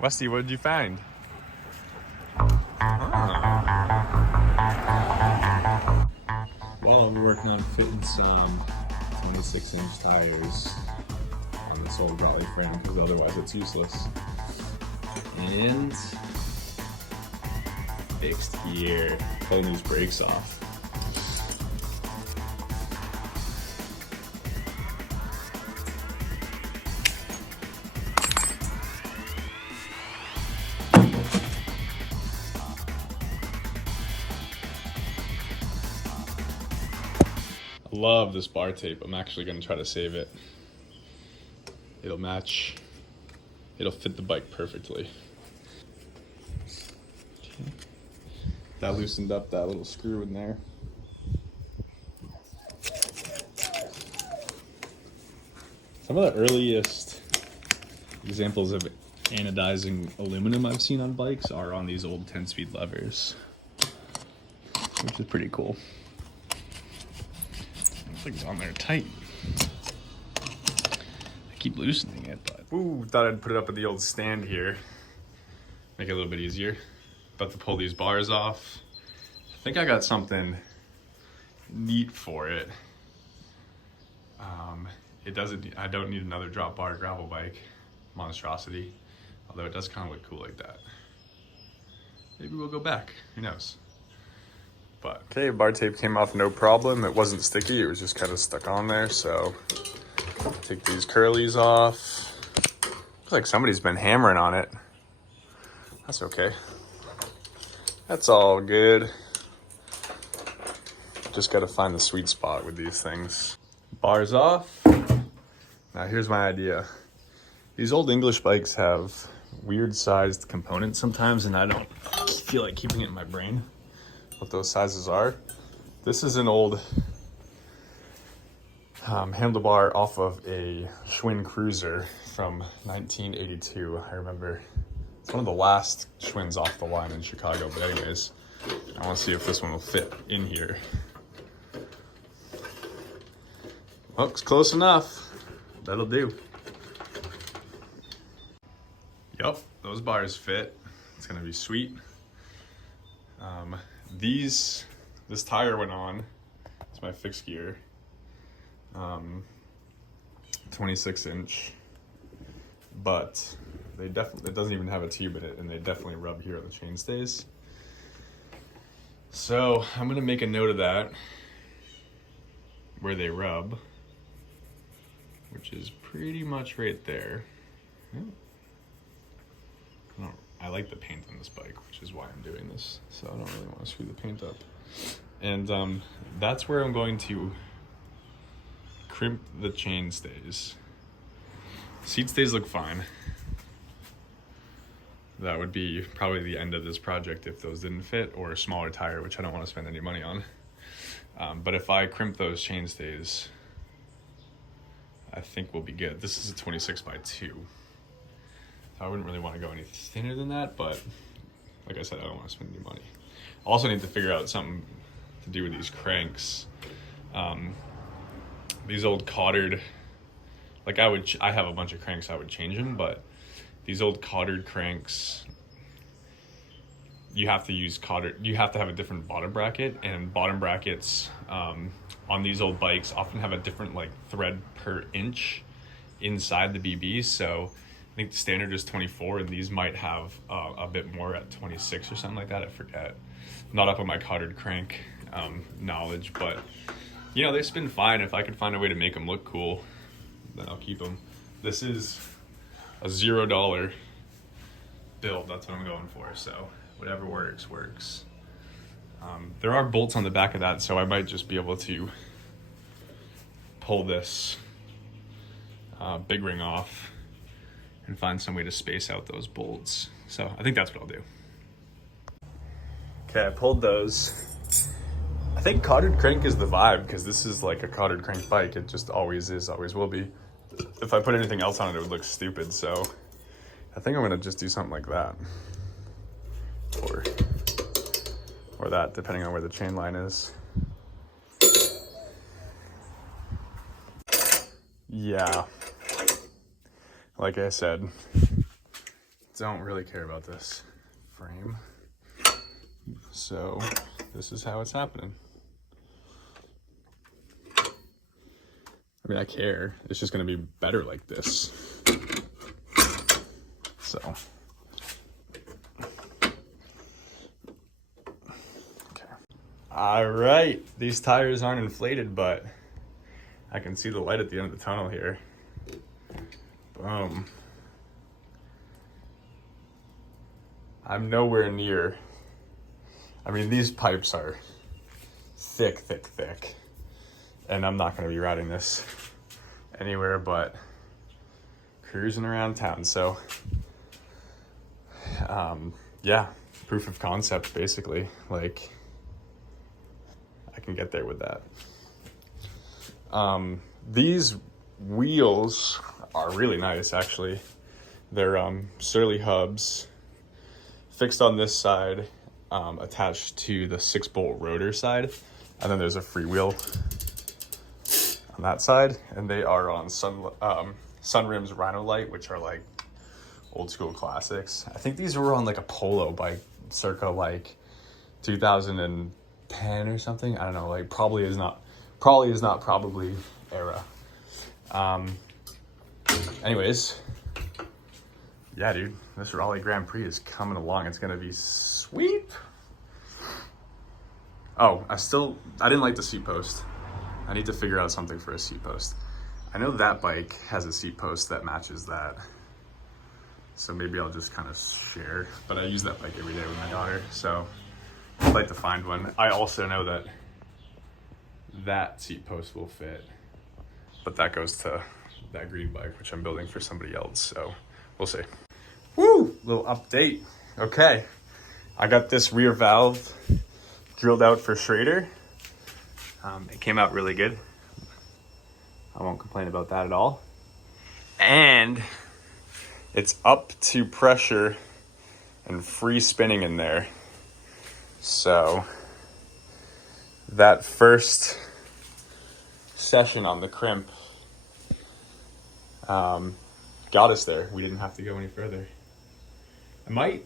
Westy, what did you find? Well, I'm working on fitting some 26-inch tires on this old dolly frame because otherwise it's useless. And fixed gear, pulling these brakes off. Love this Bartape. I'm actually going to try to save it. It'll match, it'll fit the bike perfectly. Okay. That loosened up that little screw in there. Some of the earliest examples of anodizing aluminum I've seen on bikes are on these old 10-speed levers, which is pretty cool. Thing's on there tight. I keep loosening it, but Ooh, thought I'd put it up at the old stand here. make it a little bit easier. About to pull these bars off. I think I got something neat for it. It doesn't. I don't need another drop bar gravel bike monstrosity, although it does kind of look cool like that. Maybe we'll go back. Who knows? But Okay, Bartape came off no problem. It wasn't sticky, it was just kind of stuck on there, so take these curlies off. Looks like somebody's been hammering on it. That's okay. That's all good. Just gotta find the sweet spot with these things. Bars off. Now here's my idea. These old English bikes have weird sized components sometimes, and I don't feel like keeping it in my brain what those sizes are. This is an old handlebar off of a Schwinn Cruiser from 1982. I remember it's one of the last Schwinns off the line in Chicago, but anyways, I want to see if this one will fit in here. Looks close enough. That'll do. Yep, those bars fit. It's gonna be sweet. This tire went on. It's my fixed gear. 26-inch, but it doesn't even have a tube in it, and they definitely rub here on the chainstays. So I'm gonna make a note of that, where they rub, which is pretty much right there. I like the paint on this bike, which is why I'm doing this. So I don't really want to screw the paint up. And that's where I'm going to crimp the chain stays. Seat stays look fine. That would be probably the end of this project if those didn't fit, or a smaller tire, which I don't want to spend any money on. But if I crimp those chain stays, I think we'll be good. This is a 26x2. I wouldn't really want to go any thinner than that, but like I said, I don't want to spend any money. I also need to figure out something to do with these cranks. These old Cottered, like I have a bunch of cranks, I would change them, but these old Cottered cranks, you have to use Cottered, you have to have a different bottom bracket, and bottom brackets on these old bikes often have a different like thread per inch inside the BB. So I think the standard is 24, and these might have a bit more at 26 or something like that. I forget. Not up on my Cottered crank knowledge, but you know, they spin fine. If I could find a way to make them look cool, then I'll keep them. This is a $0 build. That's what I'm going for. So whatever works, works. There are bolts on the back of that, so I might just be able to pull this big ring off and find some way to space out those bolts. So I think that's what I'll do. Okay, I pulled those. I think Cottered crank is the vibe, because this is like a Cottered crank bike. It just always is, always will be. If I put anything else on it, it would look stupid. So I think I'm gonna just do something like that. Or that, depending on where the chain line is. Yeah. Like I said, don't really care about this frame. So this is how it's happening. I mean, I care. It's just gonna be better like this. So. Okay. All right, these tires aren't inflated, but I can see the light at the end of the tunnel here. Boom. I'm nowhere near. I mean, these pipes are thick, thick, thick. And I'm not gonna be riding this anywhere but cruising around town. So, yeah, proof of concept, basically. Like, I can get there with that. These wheels are really nice, actually. They're Surly hubs, fixed on this side, attached to the 6-bolt rotor side, and then there's a freewheel on that side, and they are on Sunrim's Rhinolite, which are like old school classics. I think these were on like a Polo bike circa like 2010 or something. I don't know, like probably is not era. Anyways, yeah, dude, this Raleigh Grand Prix is coming along. It's gonna be sweet. Oh, I didn't like the seat post. I need to figure out something for a seat post. I know that bike has a seat post that matches that. So maybe I'll just kind of share, but I use that bike every day with my daughter. So I'd like to find one. I also know that that seat post will fit, but that goes to that green bike, which I'm building for somebody else. So we'll see. Woo, little update. Okay. I got this rear valve drilled out for Schrader. It came out really good. I won't complain about that at all. And it's up to pressure and free spinning in there. So that first session on the crimp got us there. We didn't have to go any further. I might,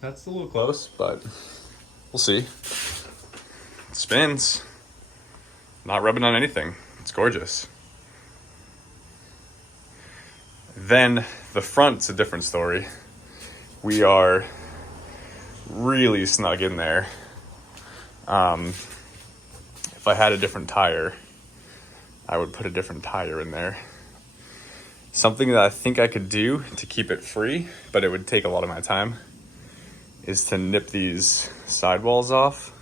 that's a little close, but we'll see. It spins. Not rubbing on anything. It's gorgeous. Then the front's a different story. We are really snug in there. If I had a different tire, I would put a different tire in there. Something that I think I could do to keep it free, but it would take a lot of my time, is to nip these sidewalls off.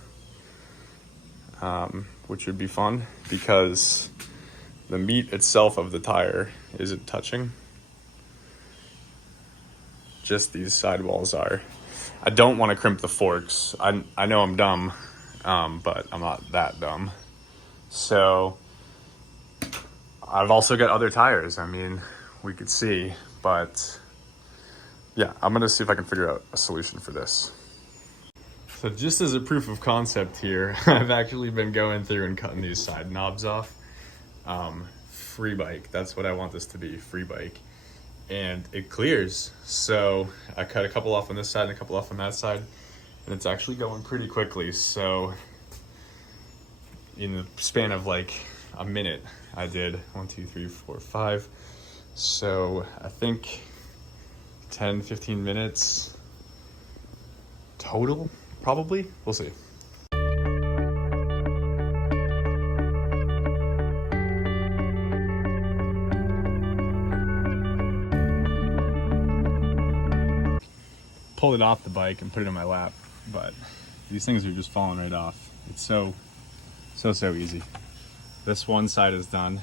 Which would be fun because the meat itself of the tire isn't touching. Just these sidewalls are. I don't want to crimp the forks. I know I'm dumb, but I'm not that dumb. So I've also got other tires. I mean, we could see, but yeah, I'm gonna see if I can figure out a solution for this. So just as a proof of concept here, I've actually been going through and cutting these side knobs off. Free bike, that's what I want this to be, free bike. And it clears. So I cut a couple off on this side and a couple off on that side, and it's actually going pretty quickly. So in the span of like a minute, I did 1, 2, 3, 4, 5. So I think 10, 15 minutes total. Probably. We'll see. Pulled it off the bike and put it in my lap, but these things are just falling right off. It's so easy. This one side is done.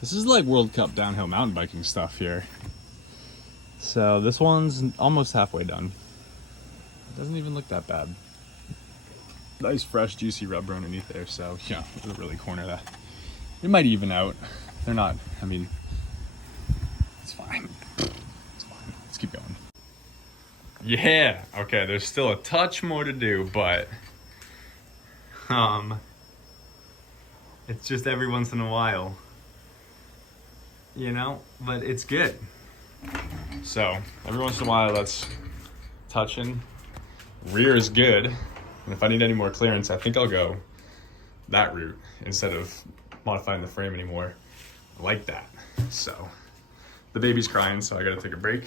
This is like World Cup downhill mountain biking stuff here. So this one's almost halfway done. Doesn't even look that bad. Nice fresh juicy rubber underneath there, so yeah, it doesn't really corner that. It might even out. They're not, I mean, it's fine. It's fine. Let's keep going. Yeah, okay, there's still a touch more to do, but it's just every once in a while, but it's good. So every once in a while that's touching. Rear is good. And if I need any more clearance, I think I'll go that route instead of modifying the frame anymore. I like that. So the baby's crying, so I gotta take a break.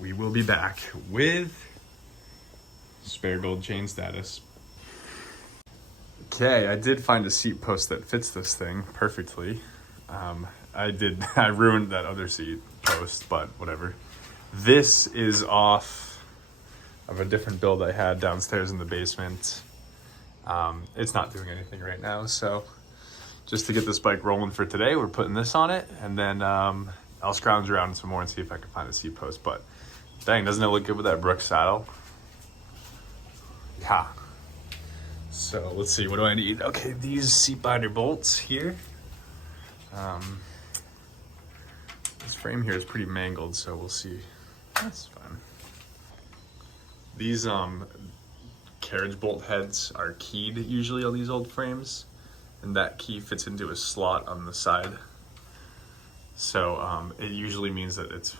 We will be back with spare gold chain status. Okay, I did find a seat post that fits this thing perfectly. I ruined that other seat post, but whatever. This is off of a different build I had downstairs in the basement. It's not doing anything right now, so just to get this bike rolling for today, we're putting this on it, and then I'll scrounge around some more and see if I can find a seat post. But dang, doesn't it look good with that Brooks saddle? Yeah. So let's see, what do I need? Okay, these seat binder bolts here. This frame here is pretty mangled, so we'll see. That's fine. These carriage bolt heads are keyed usually on these old frames, and that key fits into a slot on the side. So it usually means that it's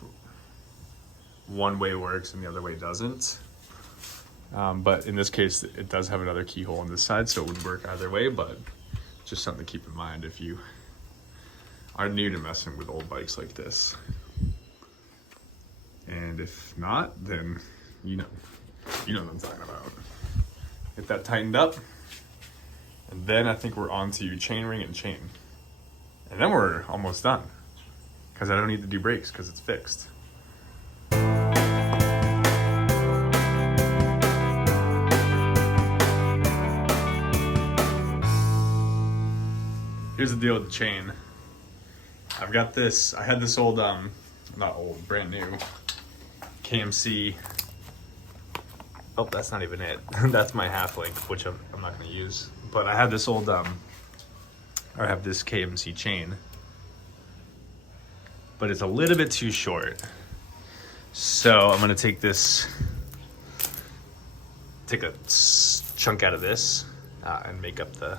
one way works and the other way doesn't. But in this case, it does have another keyhole on this side, so it would work either way, but just something to keep in mind if you are new to messing with old bikes like this. And if not, then you know what I'm talking about. Get that tightened up, and then I think we're on to chain ring and chain. And then we're almost done, because I don't need to do brakes because it's fixed. Here's the deal with the chain. I've got this, I had this old, not old, brand new KMC. Oh, that's not even it. That's my half link, which I'm not gonna use. But I had this old, I have this KMC chain, but it's a little bit too short. So I'm gonna take a chunk out of this and make up the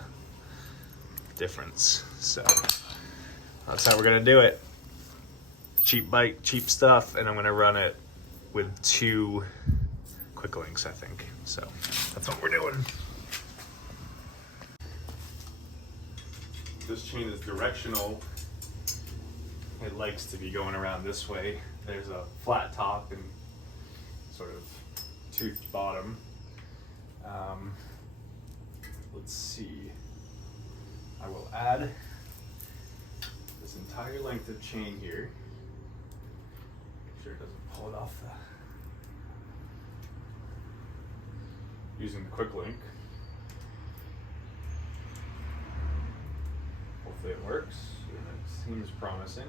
difference. So that's how we're gonna do it. Cheap bike, cheap stuff, and I'm gonna run it with 2 quick links, I think. So that's what we're doing. This chain is directional. It likes to be going around this way. There's a flat top and sort of toothed bottom. Let's see. I will add this entire length of chain here. Make sure it doesn't pull it off using the quick link. Hopefully it works, and it seems promising.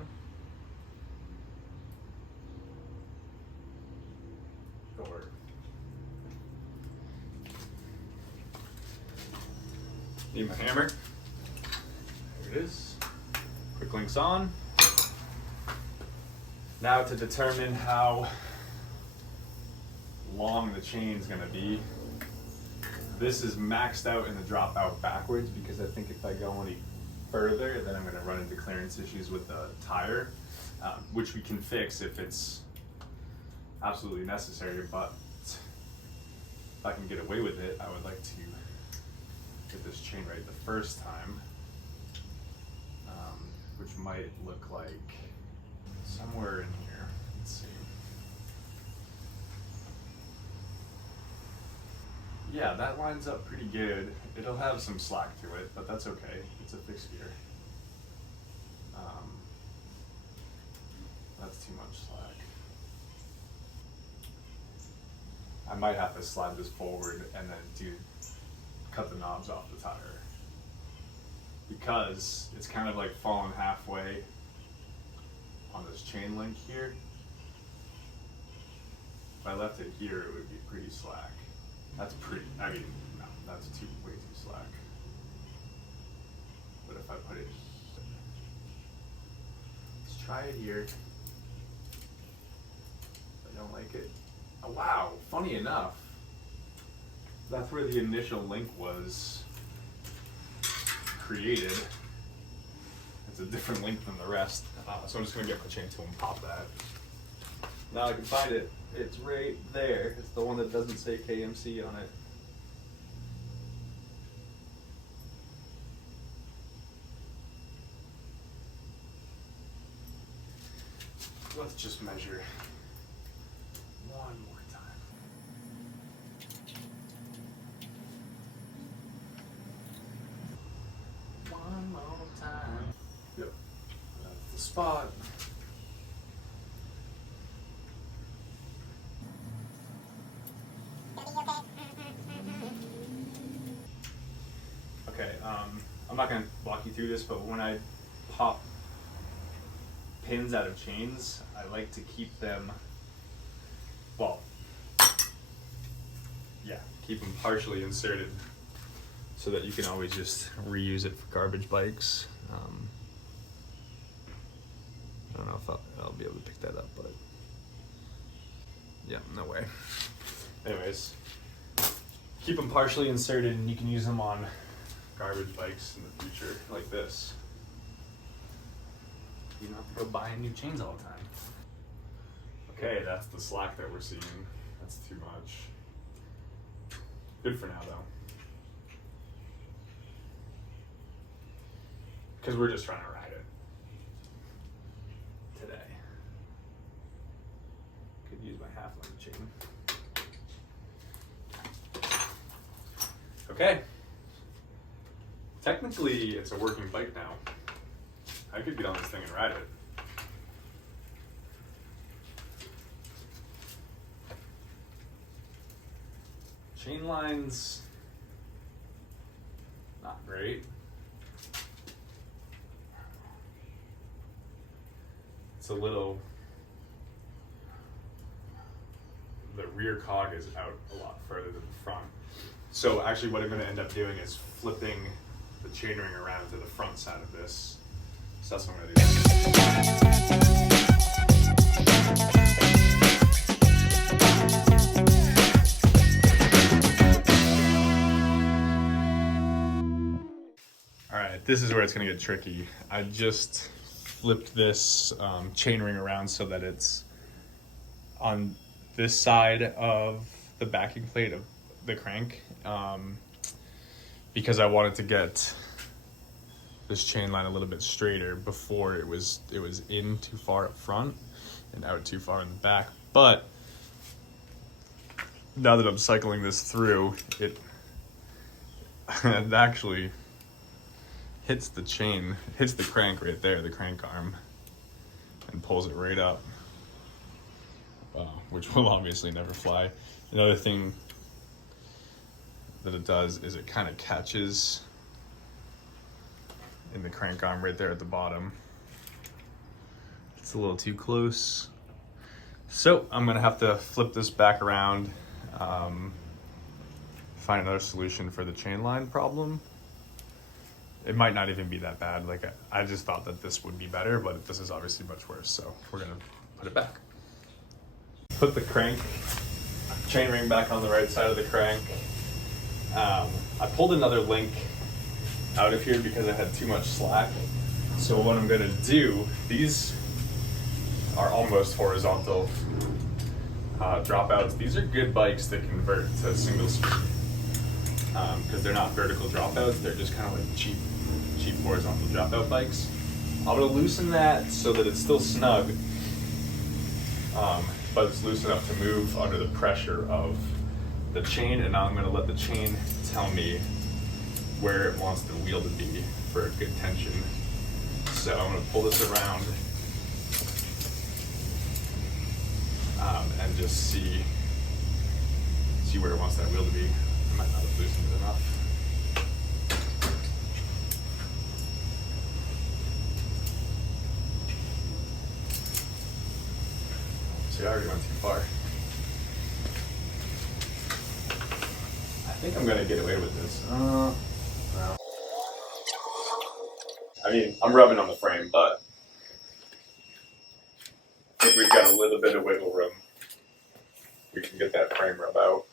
It'll work. Need my hammer. There it is. Quick link's on. Now to determine how long the chain's gonna be. This is maxed out in the drop out backwards because I think if I go any further, then I'm gonna run into clearance issues with the tire, which we can fix if it's absolutely necessary, but if I can get away with it, I would like to get this chain right the first time, which might look like somewhere in here. Let's see. Yeah, that lines up pretty good. It'll have some slack to it, but that's okay. It's a fixed gear. That's too much slack. I might have to slide this forward and then cut the knobs off the tire, because it's kind of like falling halfway on this chain link here. If I left it here, it would be pretty slack. That's pretty, I mean, no, that's way too slack. But if I put it, let's try it here. If I don't like it, oh wow, funny enough, that's where the initial link was created. It's a different link than the rest. So I'm just gonna get my chain tool and pop that. Now I can find it. It's right there. It's the one that doesn't say KMC on it. Let's just measure one more time. One more time. Yep, that's the spot. Okay, I'm not gonna walk you through this, but when I pop pins out of chains, I like to keep them, well, yeah, keep them partially inserted so that you can always just reuse it for garbage bikes. I don't know if I'll be able to pick that up, but yeah, no way. Anyways, keep them partially inserted and you can use them on garbage bikes in the future like this. You don't have to go buying new chains all the time. Okay, that's the slack that we're seeing. That's too much. Good for now though. Because we're just trying to ride it today. Could use my half length chain. Okay. Technically, it's a working bike now. I could get on this thing and ride it. Chain lines, not great. It's a little, the rear cog is out a lot further than the front. So actually what I'm gonna end up doing is flipping the chainring around to the front side of this. So that's what I'm gonna do. All right, this is where it's gonna get tricky. I just flipped this chainring around so that it's on this side of the backing plate of the crank, because I wanted to get this chain line a little bit straighter before it was in too far up front and out too far in the back. But now that I'm cycling this through, it actually hits the chain, hits the crank right there, the crank arm, and pulls it right up, which will obviously never fly. Another thing that it does is it kind of catches in the crank arm right there at the bottom. It's a little too close. So I'm gonna have to flip this back around, find another solution for the chain line problem. It might not even be that bad. Like I just thought that this would be better, but this is obviously much worse. So we're gonna put it back. Put the crank chain ring back on the right side of the crank. I pulled another link out of here because I had too much slack. So what I'm gonna do, these are almost horizontal dropouts. These are good bikes that convert to single speed because they're not vertical dropouts. They're just kind of like cheap horizontal dropout bikes. I'm gonna loosen that so that it's still snug, but it's loose enough to move under the pressure of the chain, and now I'm gonna let the chain tell me where it wants the wheel to be for a good tension. So I'm gonna pull this around and just see where it wants that wheel to be. I might not have loosened it enough. See, I already went too far. I think I'm gonna get away with this. No. I mean, I'm rubbing on the frame, but I think we've got a little bit of wiggle room. We can get that frame rub out.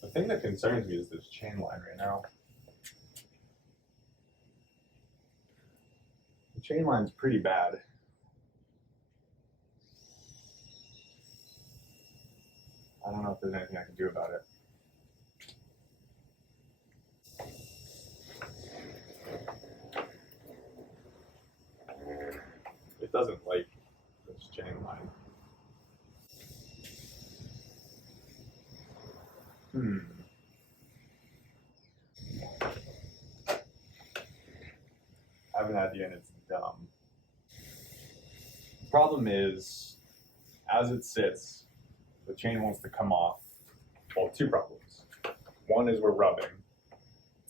The thing that concerns me is this chain line right now. The chain line's pretty bad. don't know if there's anything I can do about it. It doesn't like this chain line. I have an idea and it's dumb. The problem is, as it sits, the chain wants to come off. Well, two problems. One is we're rubbing.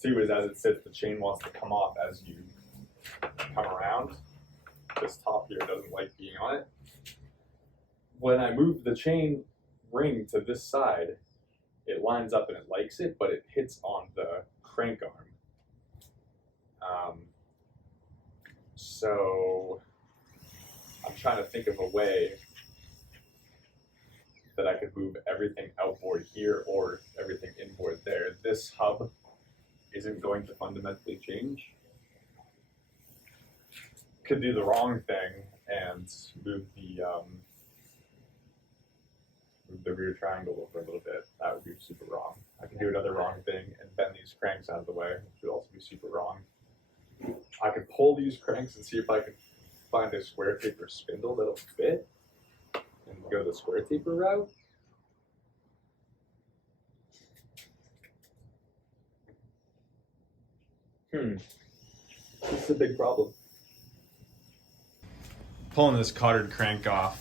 Two is as it sits, the chain wants to come off as you come around. This top here doesn't like being on it. When I move the chain ring to this side, it lines up and it likes it, but it hits on the crank arm. So I'm trying to think of a way that I could move everything outboard here or everything inboard there. This hub isn't going to fundamentally change. Could do the wrong thing and move the rear triangle over a little bit. That would be super wrong. I can do another wrong thing and bend these cranks out of the way, which would also be super wrong. I could pull these cranks and see if I could find a square taper spindle that'll fit and go the square taper route. This is a big problem. Pulling this Cottered crank off,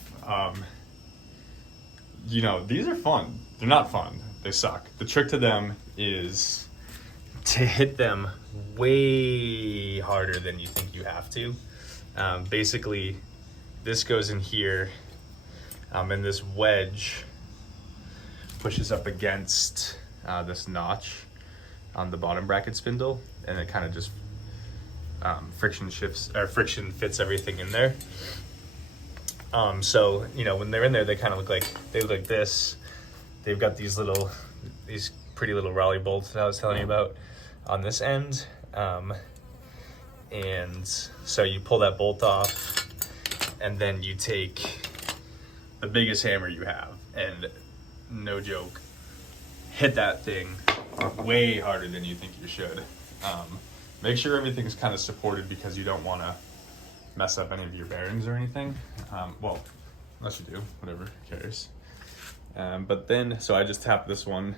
you know, these are fun. They're not fun. They suck. The trick to them is to hit them way harder than you think you have to. Basically, this goes in here, and this wedge pushes up against this notch on the bottom bracket spindle, and it kind of just friction fits everything in there. So you know, when they're in there, they kind of look like this. They've got these pretty little Raleigh bolts that I was telling you about on this end, and so you pull that bolt off, and then you take the biggest hammer you have, and no joke, hit that thing way harder than you think you should. Make sure everything's kind of supported because you don't want to mess up any of your bearings or anything. Well, unless you do, whatever, who cares. But then, so I just tap this one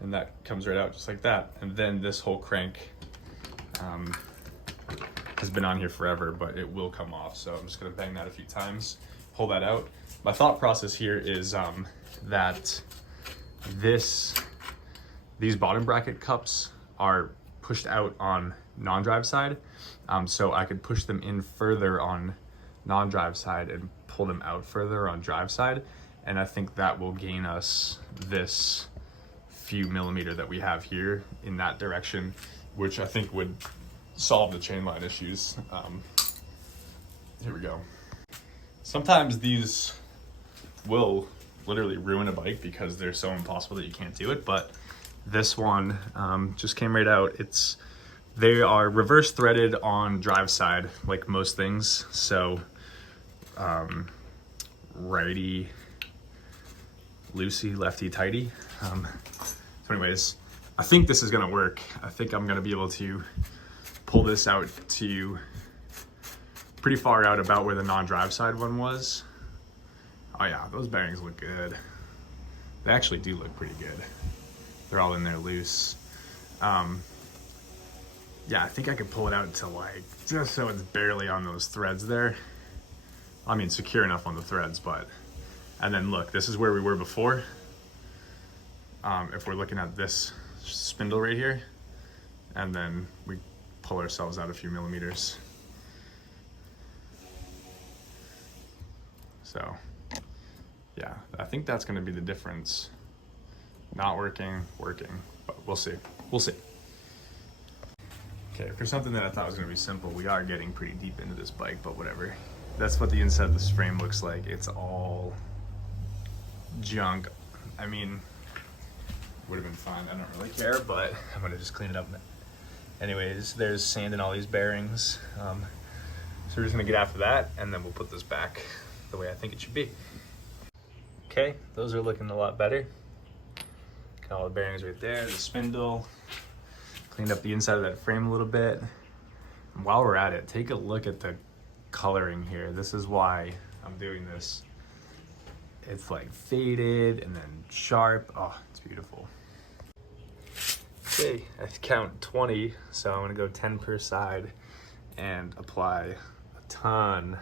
and that comes right out just like that. And then this whole crank has been on here forever, but it will come off. So I'm just gonna bang that a few times, pull that out. My thought process here is that these bottom bracket cups are pushed out on non-drive side. So I could push them in further on non-drive side and pull them out further on drive side. And I think that will gain us this few millimeter that we have here in that direction, which I think would solve the chainline issues. Here we go. Sometimes these will literally ruin a bike because they're so impossible that you can't do it, but this one just came right out. They are reverse threaded on drive side, like most things. So righty loosey, lefty tighty. So anyways, I think this is gonna work. I think I'm gonna be able to pull this out to pretty far out, about where the non-drive side one was. Oh yeah, those bearings look good. They actually do look pretty good. They're all in there loose. Yeah, I think I could pull it out to like, just so it's barely on those threads there. I mean, secure enough on the threads, but, and then look, this is where we were before. If we're looking at this spindle right here, and then we pull ourselves out a few millimeters. So, yeah, I think that's gonna be the difference. Not working, but we'll see. We'll see. Okay, for something that I thought was gonna be simple, we are getting pretty deep into this bike, but whatever. That's what the inside of this frame looks like. It's all junk. I mean, would have been fine, I don't really care, but I'm gonna just clean it up. Anyways, there's sand in all these bearings. So we're just gonna get after that, and then we'll put this back the way I think it should be. Okay, those are looking a lot better. Got all the bearings right there, the spindle. Cleaned up the inside of that frame a little bit. And while we're at it, take a look at the coloring here. This is why I'm doing this. It's like faded and then sharp. Oh, it's beautiful. Okay, I count 20, so I'm gonna go 10 per side and apply a ton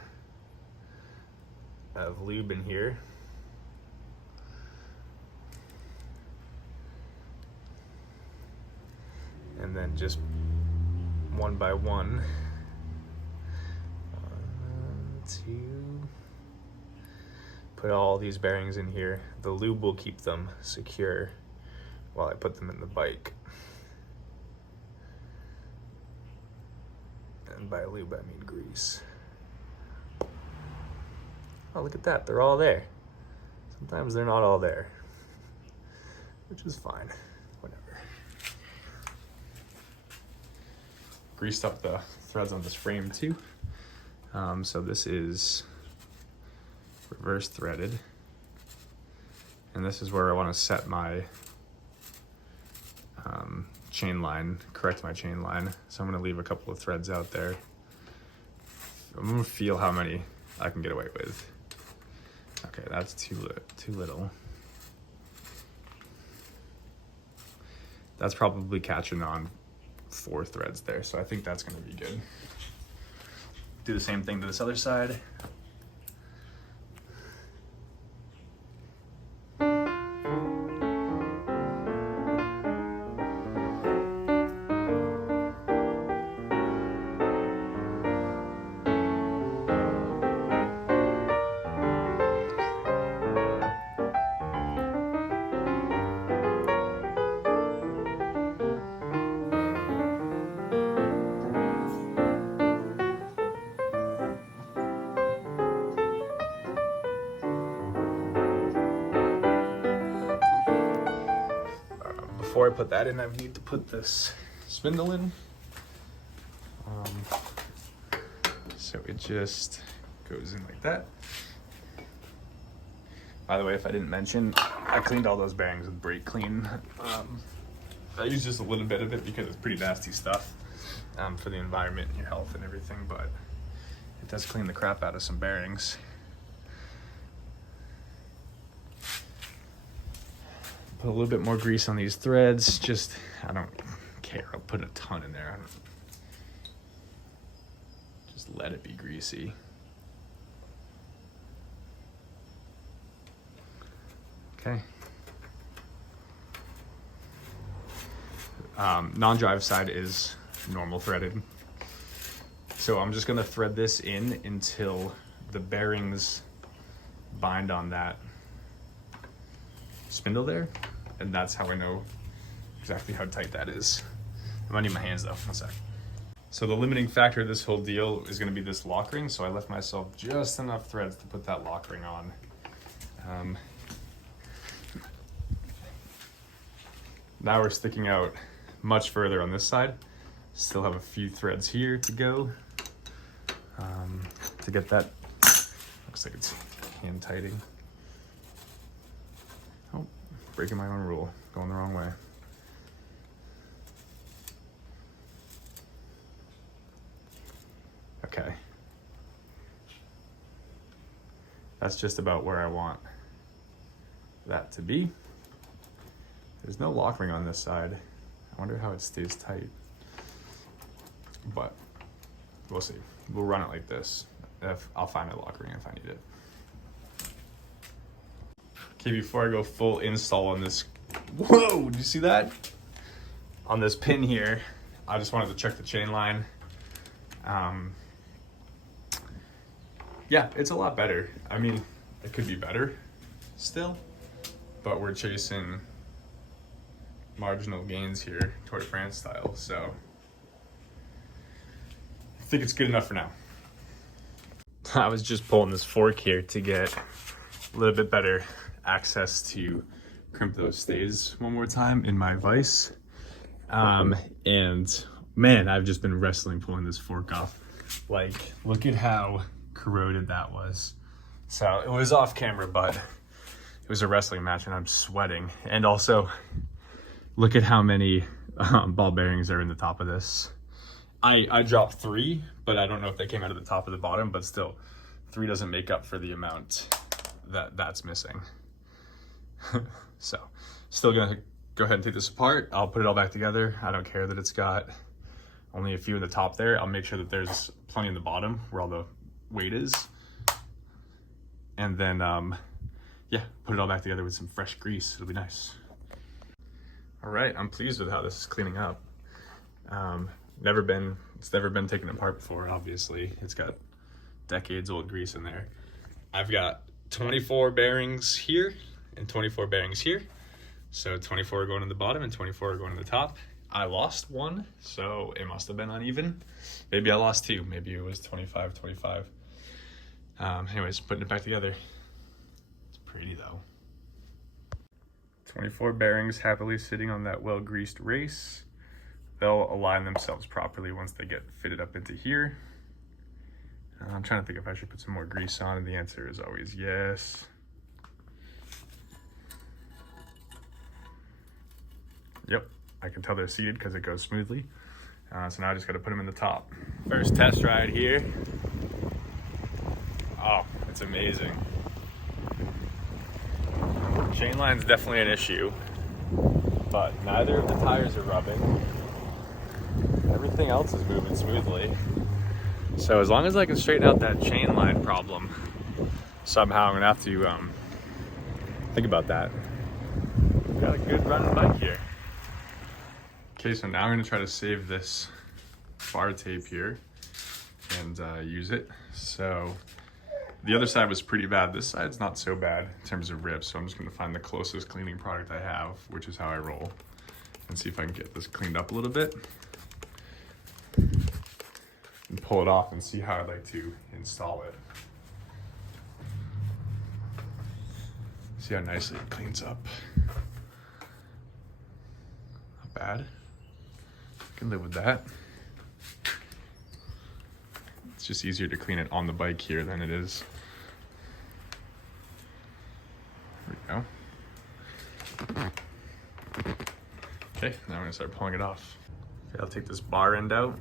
of lube in here. And then just one by one. 2. Put all these bearings in here. The lube will keep them secure while I put them in the bike. And by lube, I mean grease. Oh, look at that. They're all there. Sometimes they're not all there, which is fine. Whatever. Greased up the threads on this frame too. So this is reverse threaded. And this is where I want to set my chain line, correct my chain line. So I'm going to leave a couple of threads out there. I'm going to feel how many I can get away with. Okay, that's too little. That's probably catching on 4 threads there, so I think that's going to be good. Do the same thing to this other side. Before I put that in, I need to put this spindle in. So it just goes in like that. By the way, if I didn't mention, I cleaned all those bearings with brake clean. I use just a little bit of it because it's pretty nasty stuff for the environment and your health and everything, but it does clean the crap out of some bearings. Put a little bit more grease on these threads. Just, I don't care. I'll put a ton in there. Just let it be greasy. Okay. Non-drive side is normal threaded. So I'm just gonna thread this in until the bearings bind on that spindle there. And that's how I know exactly how tight that is. I might need my hands though, 1 sec. So the limiting factor of this whole deal is gonna be this lock ring. So I left myself just enough threads to put that lock ring on. Now we're sticking out much further on this side. Still have a few threads here to go to get that. Looks like it's hand tightening. Oh, breaking my own rule, going the wrong way. Okay. That's just about where I want that to be. There's no lock ring on this side. I wonder how it stays tight. But we'll see. We'll run it like this. I'll find a lock ring if I need it. Okay, before I go full install on this, whoa, did you see that? On this pin here, I just wanted to check the chain line. Yeah, it's a lot better. I mean, it could be better still, but we're chasing marginal gains here, Tour de France style, so I think it's good enough for now. I was just pulling this fork here to get a little bit better access to crimp those stays one more time in my vise. And man, I've just been wrestling pulling this fork off. Like, look at how corroded that was. So it was off camera, but it was a wrestling match and I'm sweating. And also, look at how many ball bearings are in the top of this. I dropped 3, but I don't know if they came out of the top or the bottom, but still, 3 doesn't make up for the amount that's missing. So, still gonna go ahead and take this apart. I'll put it all back together. I don't care that it's got only a few in the top there. I'll make sure that there's plenty in the bottom where all the weight is. And then, yeah, put it all back together with some fresh grease. It'll be nice. All right, I'm pleased with how this is cleaning up. It's never been taken apart before, obviously. It's got decades old grease in there. I've got 24 bearings here and 24 bearings here. So 24 are going in the bottom and 24 are going in the top. I lost 1, so it must have been uneven. Maybe I lost 2, maybe it was 25, 25. Anyways, putting it back together. It's pretty though. 24 bearings happily sitting on that well-greased race. They'll align themselves properly once they get fitted up into here. I'm trying to think if I should put some more grease on, and the answer is always yes. Yep, I can tell they're seated because it goes smoothly. So now I just got to put them in the top. First test ride here. Oh, it's amazing. Chainline's definitely an issue, but neither of the tires are rubbing. Everything else is moving smoothly. So as long as I can straighten out that chainline problem, somehow I'm gonna have to think about that. We've got a good running bike here. Okay, so now I'm gonna try to save this Bartape here and use it. So the other side was pretty bad. This side's not so bad in terms of rips, so I'm just gonna find the closest cleaning product I have, which is how I roll, and see if I can get this cleaned up a little bit and pull it off and see how I'd like to install it. See how nicely it cleans up. Not bad. I can live with that. It's just easier to clean it on the bike here than it is. There we go. Okay, now I'm gonna start pulling it off. Okay, I'll take this bar end out.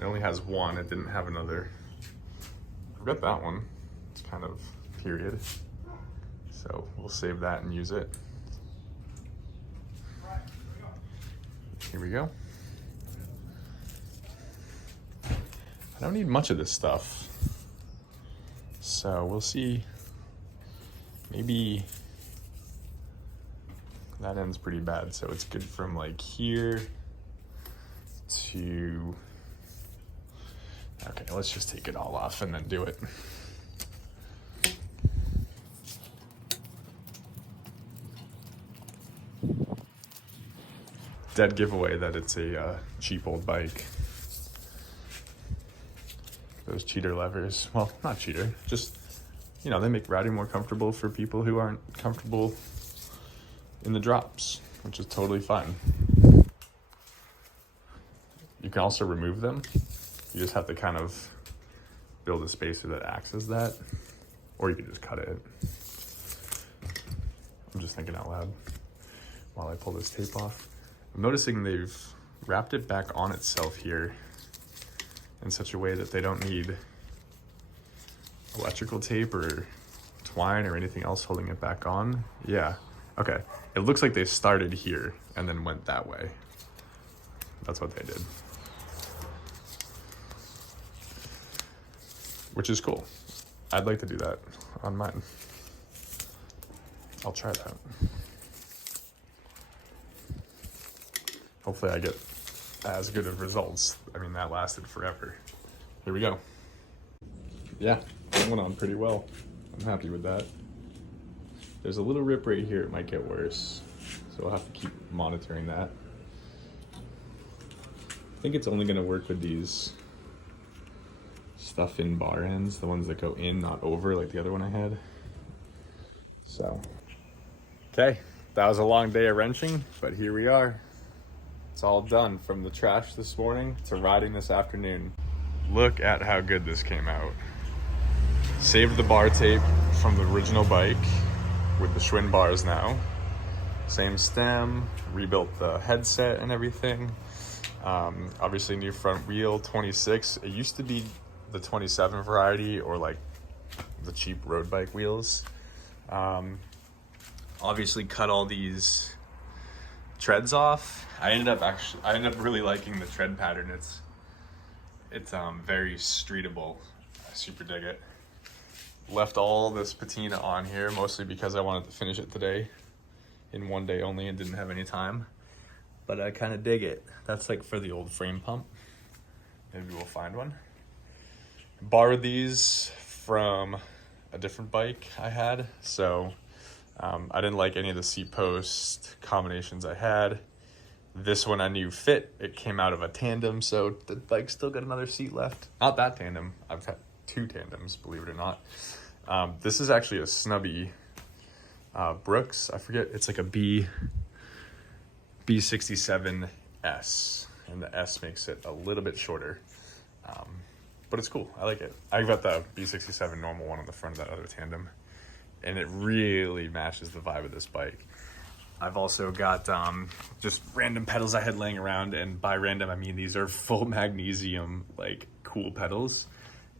It only has 1, it didn't have another. I've got that one. It's kind of period. So we'll save that and use it. Here we go. I don't need much of this stuff. So we'll see. Maybe that end's pretty bad. So it's good from like here to, okay, let's just take it all off and then do it. Dead giveaway that it's a cheap old bike. Those cheater levers, well, not cheater, just, you know, they make riding more comfortable for people who aren't comfortable in the drops, which is totally fine. You can also remove them. You just have to kind of build a spacer that acts as that, or you can just cut it. I'm just thinking out loud while I pull this tape off. I'm noticing they've wrapped it back on itself here in such a way that they don't need electrical tape or twine or anything else holding it back on. Yeah, okay. It looks like they started here and then went that way. That's what they did. Which is cool. I'd like to do that on mine. I'll try that. Hopefully I get as good of results. I mean, that lasted forever. Here we go. Yeah, that went on pretty well. I'm happy with that. There's a little rip right here. It might get worse. So we'll have to keep monitoring that. I think it's only gonna work with these stuff in bar ends, the ones that go in, not over, like the other one I had. So, okay, that was a long day of wrenching, but here we are. It's all done, from the trash this morning to riding this afternoon. Look at how good this came out. Saved the bar tape from the original bike. with the Schwinn bars now. Same stem, rebuilt the headset and everything. Obviously new front wheel, 26. It used to be the 27 variety, or like the cheap road bike wheels. Obviously cut all these treads off. I ended up really liking the tread pattern. It's very streetable. I super dig it. Left all this patina on here, mostly because I wanted to finish it today in one day only and didn't have any time. But I kind of dig it. That's like for the old frame pump. Maybe we'll find one. Borrowed these from a different bike I had, so I didn't like any of the Seatpost combinations I had. This one I knew fit. It came out of a tandem, so the bike still got another seat left. Not that tandem. I've had 2 tandems, believe it or not. This is actually a snubby Brooks. I forget. It's like a B67S, and the S makes it a little bit shorter. But it's cool. I like it. I got the B67 normal one on the front of that other tandem, and it really matches the vibe of this bike. I've also got just random pedals I had laying around, and by random I mean these are full magnesium, like, cool pedals.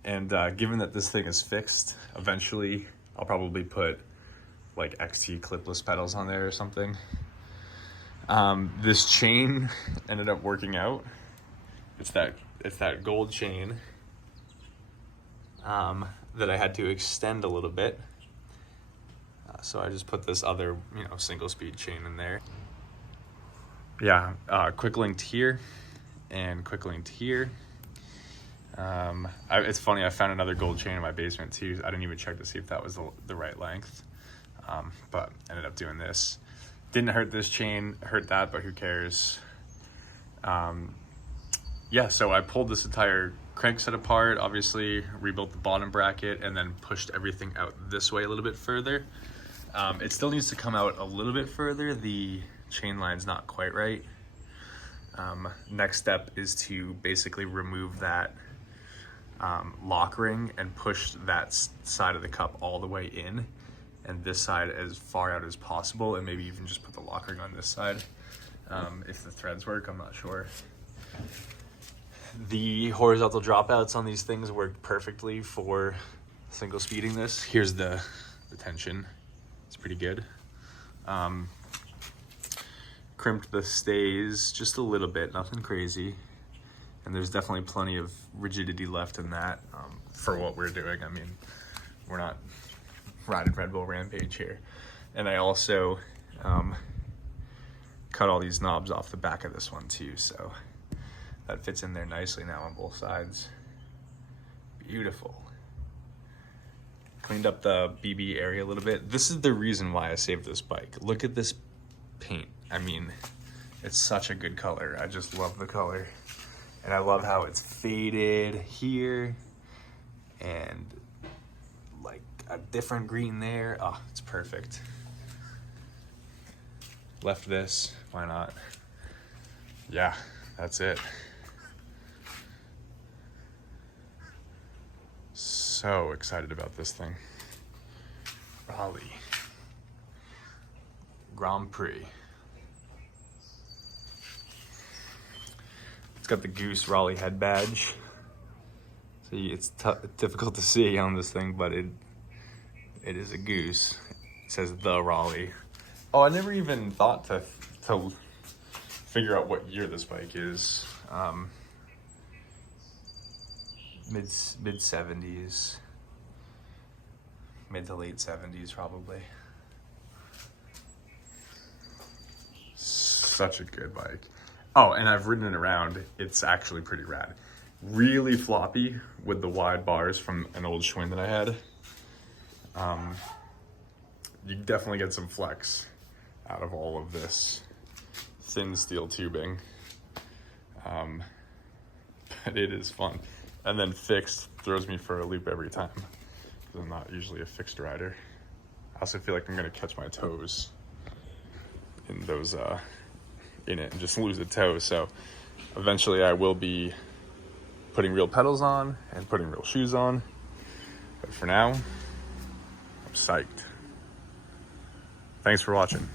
And given that this thing is fixed, eventually I'll probably put like XT clipless pedals on there or something. This chain ended up working out. It's that gold chain that I had to extend a little bit. So I just put this other, single speed chain in there. Yeah, quick linked here and quick linked here. It's funny, I found another gold chain in my basement too. I didn't even check to see if that was the right length. But ended up doing this. Didn't hurt this chain, hurt that, but who cares? Yeah, so I pulled this entire crankset apart, obviously rebuilt the bottom bracket, and then pushed everything out this way a little bit further. It still needs to come out a little bit further. The chain line's not quite right. Next step is to basically remove that lock ring and push that side of the cup all the way in, and this side as far out as possible, and maybe even just put the lock ring on this side. If the threads work, I'm not sure. The horizontal dropouts on these things work perfectly for single speeding this. Here's the tension. It's pretty good. Crimped the stays just a little bit, nothing crazy. And there's definitely plenty of rigidity left in that for what we're doing. I mean, we're not riding Red Bull Rampage here. And I also cut all these knobs off the back of this one too, so that fits in there nicely now on both sides. Beautiful. Cleaned up the BB area a little bit. This is the reason why I saved this bike. Look at this paint. I mean, it's such a good color. I just love the color. And I love how it's faded here and like a different green there. Oh, it's perfect. Left this, why not? Yeah, that's it. So excited about this thing. Raleigh Grand Prix. It's got the Goose Raleigh head badge. See, it's difficult to see on this thing, but it is a goose. It says the Raleigh. Oh, I never even thought to figure out what year this bike is. Mid 70s, mid to late 70s probably. Such a good bike. Oh, and I've ridden it around. It's actually pretty rad. Really floppy with the wide bars from an old Schwinn that I had. You definitely get some flex out of all of this thin steel tubing. But it is fun. And then fixed throws me for a loop every time, because I'm not usually a fixed rider. I also feel like I'm gonna catch my toes in those in it and just lose a toe. So eventually I will be putting real pedals on and putting real shoes on. But for now, I'm psyched. Thanks for watching.